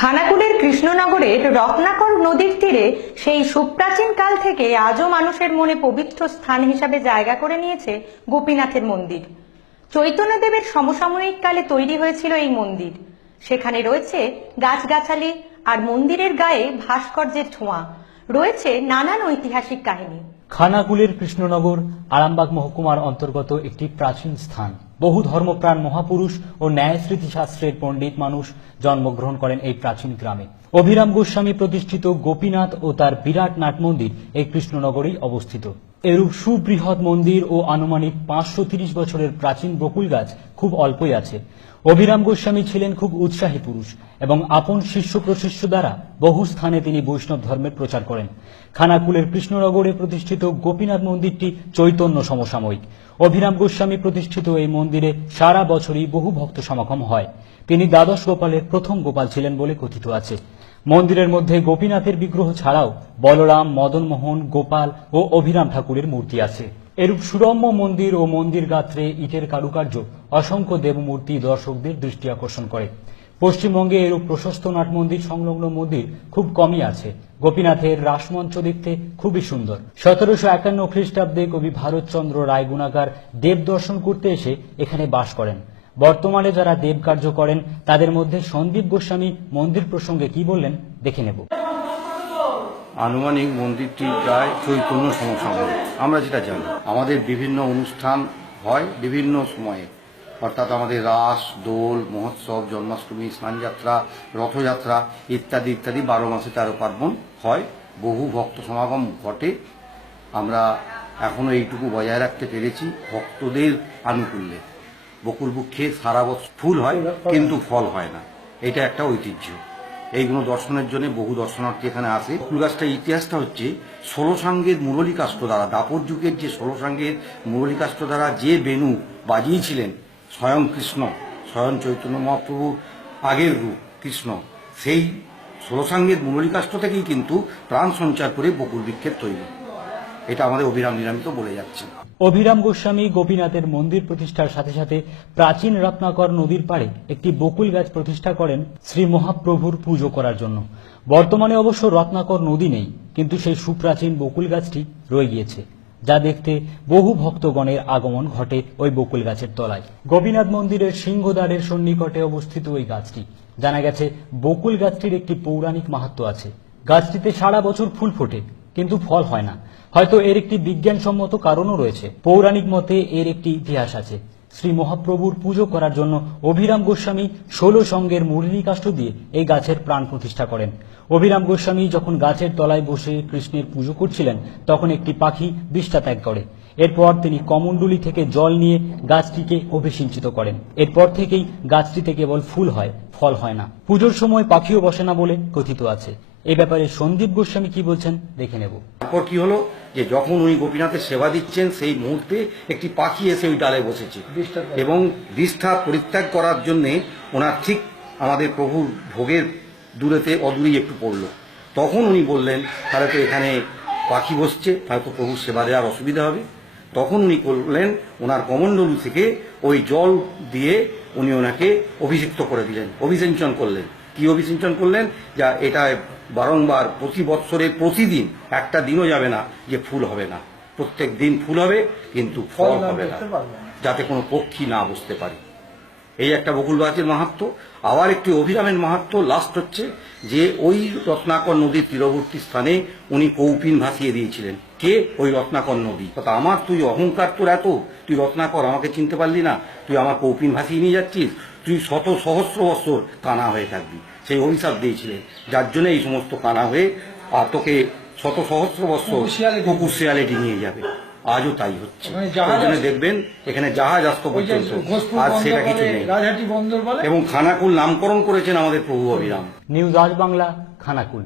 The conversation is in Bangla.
খানাকুলের কৃষ্ণনগরের রত্নাকর নদীর তীরে সেই সুপ্রাচীন কাল থেকে আজও মানুষের মনে পবিত্র স্থান হিসাবে জায়গা করে নিয়েছে গোপীনাথের মন্দির। চৈতন্যদেবের সমসাময়িক কালে তৈরি হয়েছিল এই মন্দির। সেখানে রয়েছে গাছগাছালি আর মন্দিরের গায়ে ভাস্কর্যের ছোঁয়া রয়েছে নানান ঐতিহাসিক কাহিনী। খানাকুলের কৃষ্ণনগর, আরামবাগ মহকুমার অন্তর্গত একটি প্রাচীন স্থান। বহু ধর্মপ্রাণ মহাপুরুষ ও ন্যায় স্মৃতিশাস্ত্রের পণ্ডিত মানুষ জন্মগ্রহণ করেন এই প্রাচীন গ্রামে। অভিরাম গোস্বামী প্রতিষ্ঠিত গোপীনাথ ও তার বিরাট নাট মন্দির এই কৃষ্ণনগরেই অবস্থিত। এরূপ সুবৃহৎ মন্দির ও আনুমানিক পাঁচশো বছরের প্রাচীন বকুল গাছ খুব অল্পই আছে। অভিরাম গোস্বামী ছিলেন খুব উৎসাহী পুরুষ এবং আপন শিষ্য প্রশিষ্য দ্বারা বহু স্থানে তিনি বৈষ্ণব ধর্মের প্রচার করেন। খানাকুলের কৃষ্ণনগরে প্রতিষ্ঠিত গোপীনাথ মন্দিরটি চৈতন্য সমসাময়িক। অভিরাম গোস্বামী প্রতিষ্ঠিত এই মন্দিরে সারা বছরই বহু ভক্ত সমাগম হয়। তিনি দ্বাদশ গোপালের প্রথম গোপাল ছিলেন বলে কথিত আছে। মন্দিরের মধ্যে গোপীনাথের বিগ্রহ ছাড়াও বলরাম, মদনমোহন, গোপাল ও অভিরাম ঠাকুরের মূর্তি আছে। এরূপ সুরম্য মন্দির ও মন্দির গাত্রে ইটের কারুকার্য অসংখ্য দেবমূর্তি দর্শকদের দৃষ্টি আকর্ষণ করে। পশ্চিমবঙ্গে এরূপ প্রশস্ত নাট মন্দির সংলগ্ন মন্দির খুব কমই আছে। গোপীনাথের রাসমঞ্চ দেখতে খুবই সুন্দর। সতেরোশো একান্ন খ্রিস্টাব্দে কবি ভারতচন্দ্র রায় গুণাকার দেব দর্শন করতে এসে এখানে বাস করেন। বর্তমানে যারা দেব কার্য করেন, তাদের মধ্যে সন্দীপ গোস্বামী মন্দির প্রসঙ্গে কি বললেন, দেখে নেব। আনুমানিক মন্দিরটি প্রায় চৈতন্য সমসাময়িক। আমরা যেটা জানি, আমাদের বিভিন্ন অনুষ্ঠান হয় বিভিন্ন সময়ে। অর্থাৎ আমাদের রাস, দোল, মহোৎসব, জন্মাষ্টমী, স্নানযাত্রা, রথযাত্রা ইত্যাদি ইত্যাদি বারো মাসে তেরো পার্বণ হয়। বহু ভক্ত সমাগম ঘটে। আমরা এখনও এইটুকু বজায় রাখতে পেরেছি ভক্তদের আনুকূল্যে। বকুল বৃক্ষে সারা বছর ফুল হয়, কিন্তু ফল হয় না। এটা একটা ঐতিহ্য। এইগুলো দর্শনের জন্য বহু দর্শনার্থী এখানে আসে। ফুল গাছটার ইতিহাসটা হচ্ছে ষোলো সাঙ্গের মুরলী কাষ্ট দ্বারা, দাপর যুগের যে ষোলো সাঙ্গের মুরলী কাষ্ট দ্বারা যে বেনু বাজিয়েছিলেন স্বয়ং কৃষ্ণ, স্বয়ং চৈতন্য মহাপ্রভু, আগের রূপ কৃষ্ণ, সেই ষোলো সাঙ্গের মুরলী কাষ্ট থেকেই কিন্তু প্রাণ সঞ্চার করে বকুল বৃক্ষের তৈরি। এটা আমাদের অভিরাম নিরামিত বলে যাচ্ছে। অভিরাম গোস্বামী গোপীনাথের মন্দির প্রতিষ্ঠার সাথে সাথে প্রাচীন রত্নাকর নদীর পাড়ে একটি বকুল গাছ প্রতিষ্ঠা করেন শ্রী মহাপ্রভুর পুজো করার জন্য। বর্তমানে অবশ্য রত্নাকর নদী নেই, কিন্তু সেই সুপ্রাচীন বকুল গাছটি রয়ে গিয়েছে, যা দেখতে বহু ভক্তগণের আগমন ঘটে ওই বকুল গাছের তলায়। গোপীনাথ মন্দিরের সিংহদ্বারের সন্নিকটে অবস্থিত ওই গাছটি। জানা গেছে, বকুল গাছটির একটি পৌরাণিক মাহাত্ম্য আছে। গাছটিতে সারা বছর ফুল ফোটে। কিন্তু ফল হয় না। হয়তো এর একটি বিজ্ঞানসম্মত কারণও রয়েছে। পৌরাণিক মতে এর একটি ইতিহাস আছে। শ্রী মহাপ্রভুর পুজো করার জন্য অভিরাম গোস্বামী ষোলো সঙ্গের মুরলী কাষ্ঠ দিয়ে এই গাছের প্রাণ প্রতিষ্ঠা করেন। অভিরাম গোস্বামী যখন গাছের তলায় বসে কৃষ্ণের পুজো করছিলেন, তখন একটি পাখি বিষ্ঠা ত্যাগ করে। এরপর তিনি কমণ্ডলী থেকে জল নিয়ে গাছটিকে অভিসিঞ্চিত করেন। এরপর থেকেই গাছটিতে কেবল ফুল হয়, ফল হয় না। পুজোর সময় পাখিও বসে না বলে কথিত আছে। এ ব্যাপারে সন্দীপ গোস্বামী কি বলছেন দেখে নেব। তারপর কি হলো? যে যখন উনি গোপীনাথের সেবা দিচ্ছেন সেই মুহূর্তে একটি পাখি এসে ওই ডালে বসেছে। এবং বিষ্ঠা পরিত্যাগ করার জন্য ওনার ঠিক আমাদের প্রভুর ভোগের দূরেতে অদূরেই একটু পড়ল। তখন উনি বললেন তাহলে তো এখানে পাখি বসছে তাহলে তো প্রভুর সেবা দেওয়ার অসুবিধা হবে। তখন উনি করলেন ওনার কমণ্ডলু থেকে ওই জল দিয়ে উনি ওনাকে অভিষিক্ত করে দিলেন অভিসিঞ্চন করলেন। কি অভিসিঞ্চন করলেন? যা এটা বারংবার প্রতি বৎসরে প্রতিদিন একটা দিনও যাবে না যে ফুল হবে না। প্রত্যেক দিন ফুল হবে কিন্তু ফল হবে না। যাতে কোনো পক্ষী না বুঝতে পারে। এই একটা বকুল গাছের মাহাত্ম আবার একটি অভিরামের মাহাত্ম লাস্ট হচ্ছে যে ওই রত্নাকর নদীর তীরবর্তী স্থানে উনি কৌপিন ভাসিয়ে দিয়েছিলেন। কে? ওই রত্নাকর নদী। কথা আমার তুই অহংকার তোর এত? তুই রত্নাকর আমাকে চিনতে পারলি না। তুই আমার কৌপিন ভাসিয়ে নিয়ে যাচ্ছিস। তুই শত সহস্র বছর কানা হয়ে থাকবি। সেই অভিশাপ দিয়েছিলেন। যার জন্য এই সমস্ত কানা হয়ে আর তোকে শত সহস্র বছর কুকুর শিয়ালে ডিঙিয়ে যাবে। আজও তাই হচ্ছে। মানে ওই জন্য দেখবেন এখানে জাহাজ আসতো পর্যন্ত। আর সেটা কিছু নেই। এবং খানাকুল নামকরণ করেছেন আমাদের প্রভু অভিরাম নিউজ আজ বাংলা খানাকুল।